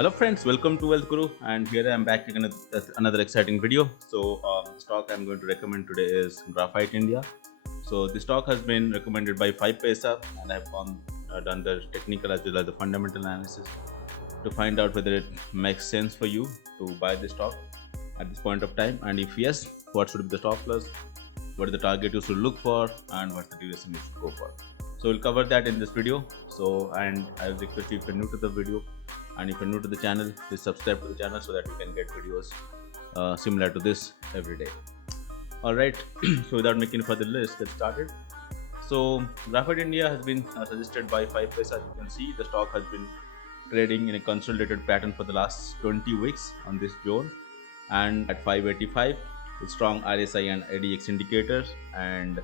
Hello friends, welcome to Wealth Guru, and here I am back again with another exciting video. The stock I'm going to recommend today is Graphite India. So the stock has been recommended by 5 Paisa, and I've done the technical as well as the fundamental analysis to find out whether it makes sense for you to buy the stock at this point of time, and if yes, what should be the stop loss, what is the target you should look for, and what's the duration you should go for. So we'll cover that in this video. And I request you, if you're new to the video and if you're new to the channel, please subscribe to the channel so that you can get videos similar to this every day. Alright, so without making further ado, let's get started. So Graphite India has been suggested by 5 Paisa. As you can see, the stock has been trading in a consolidated pattern for the last 20 weeks on this zone, and at 585 with strong RSI and ADX indicators, and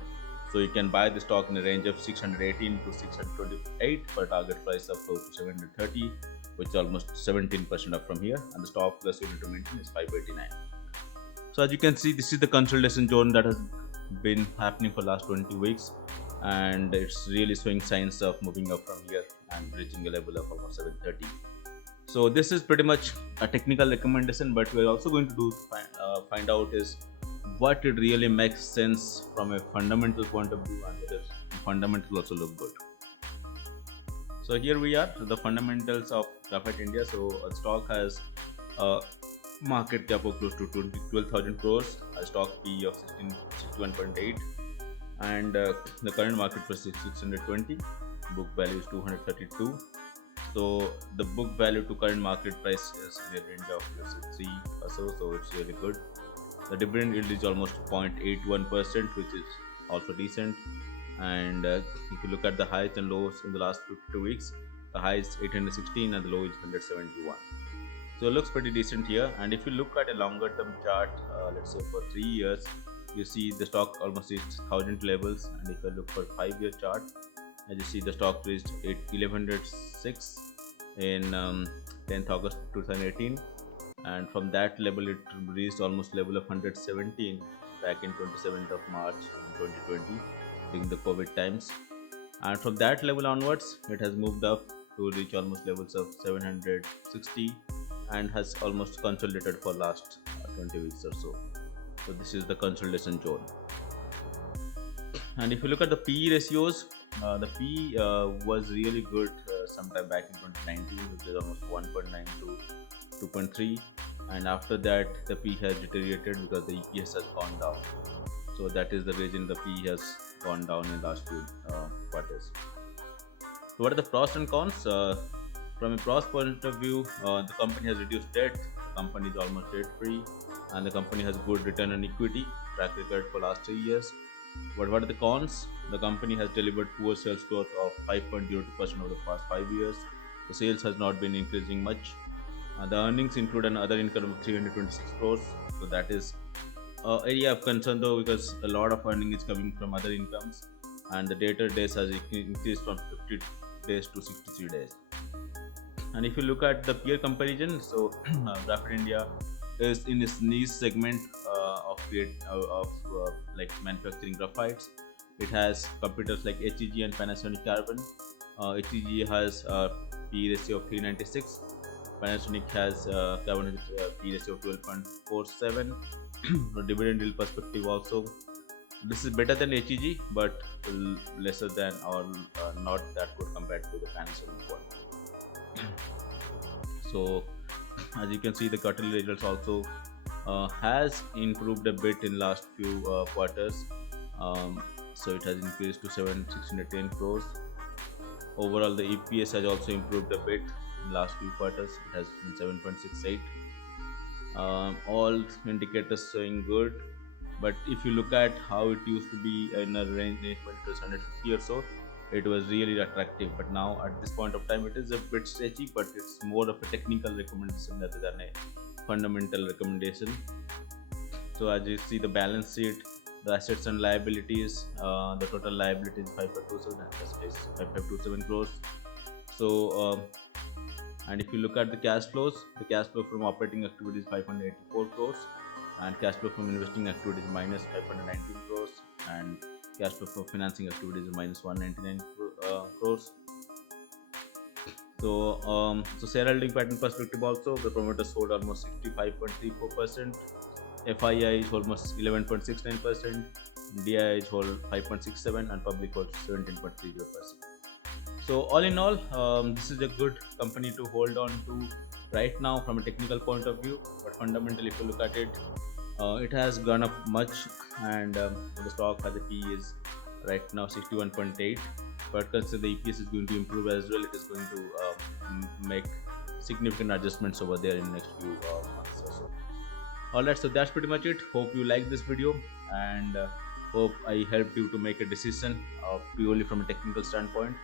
so you can buy the stock in a range of 618 to 628 for a target price of close to 730, which is almost 17% up from here, and the stop loss you need to maintain is 589. So as you can see, this is the consolidation zone that has been happening for last 20 weeks, and it's really showing signs of moving up from here and reaching a level of almost 730. So this is pretty much a technical recommendation, but we're also going to find out is what it really makes sense from a fundamental point of view, and whether fundamentals also look good. So here we are, the fundamentals of Graphite India. So a stock has a market cap of close to 12,000 crores, a stock P of 61.8, and the current market price is 620, book value is 232. So the book value to current market price is in a range of 3 or so it's really good. The dividend yield is almost 0.81%, which is also decent. And if you look at the highs and lows in the last 52 weeks, the high is 816 and the low is 171. So it looks pretty decent here. And if you look at a longer term chart, let's say for 3 years, you see the stock almost reached 1000 levels. And if I look for 5-year chart, as you see, the stock reached 1106 in 10th August 2018, and from that level it reached almost level of 117 back in 27th of March 2020 during the COVID times, and from that level onwards it has moved up to reach almost levels of 760 and has almost consolidated for last 20 weeks or so. So this is the consolidation zone. And if you look at the PE ratios, the PE was really good sometime back in 2019, which is almost 1.9 to 2.3, and after that the PE has deteriorated because the EPS has gone down. So that is the reason the PE has gone down in the last few quarters. So what are the pros and cons? From a pros point of view, the company has reduced debt, the company is almost debt free, and the company has good return on equity track record for last 3 years. But what are the cons? The company has delivered poor sales growth of 5.02% over the past 5 years. The sales has not been increasing much. The earnings include an other income of 326 crores. So that is area of concern though, because a lot of earning is coming from other incomes, and the debtor days has increased from 50 days to 63 days. And if you look at the peer comparison, so Graphite India is in this niche segment of like manufacturing graphites. It has competitors like HEG and Panasonic Carbon. HEG has a P ratio of 396. Panasonic has Carbon P ratio of 12.47. From dividend yield perspective also, this is better than HEG, but lesser than or not that good compared to the Panasonic one. So as you can see, the quarterly results also has improved a bit in last few quarters. So it has increased to 610 crores. Overall, the EPS has also improved a bit in last few quarters. It has been 7.68. All indicators showing good, but if you look at how it used to be in a range when it was 150 or so, it was really attractive. But now at this point of time, it is a bit stretchy, but it's more of a technical recommendation rather than a fundamental recommendation. So as you see, the balance sheet, the assets and liabilities, the total liability is 5527 and assets is 5527 crores. So and if you look at the cash flows, the cash flow from operating activities 584 crores, and cash flow from investing activities minus 519 crores, and cash flow from financing activities is minus 199 crores. So shareholding pattern perspective also, the promoters hold almost 65.34%, FII is almost 11.69%, DII is hold 5.67%, and public holds 17.30%. So all in all, this is a good company to hold on to right now from a technical point of view. But fundamentally, if you look at it, it has gone up much, and the stock has a P is right now 61.8. But consider the EPS is going to improve as well. It is going to make significant adjustments over there in next few months or so. Alright, so that's pretty much it. Hope you like this video, and hope I helped you to make a decision purely from a technical standpoint.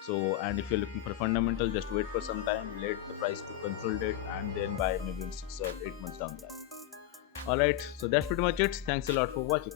So, and if you're looking for a fundamental, just wait for some time, let the price to consolidate, and then buy maybe in 6 or 8 months down the line. Alright, so that's pretty much it. Thanks a lot for watching.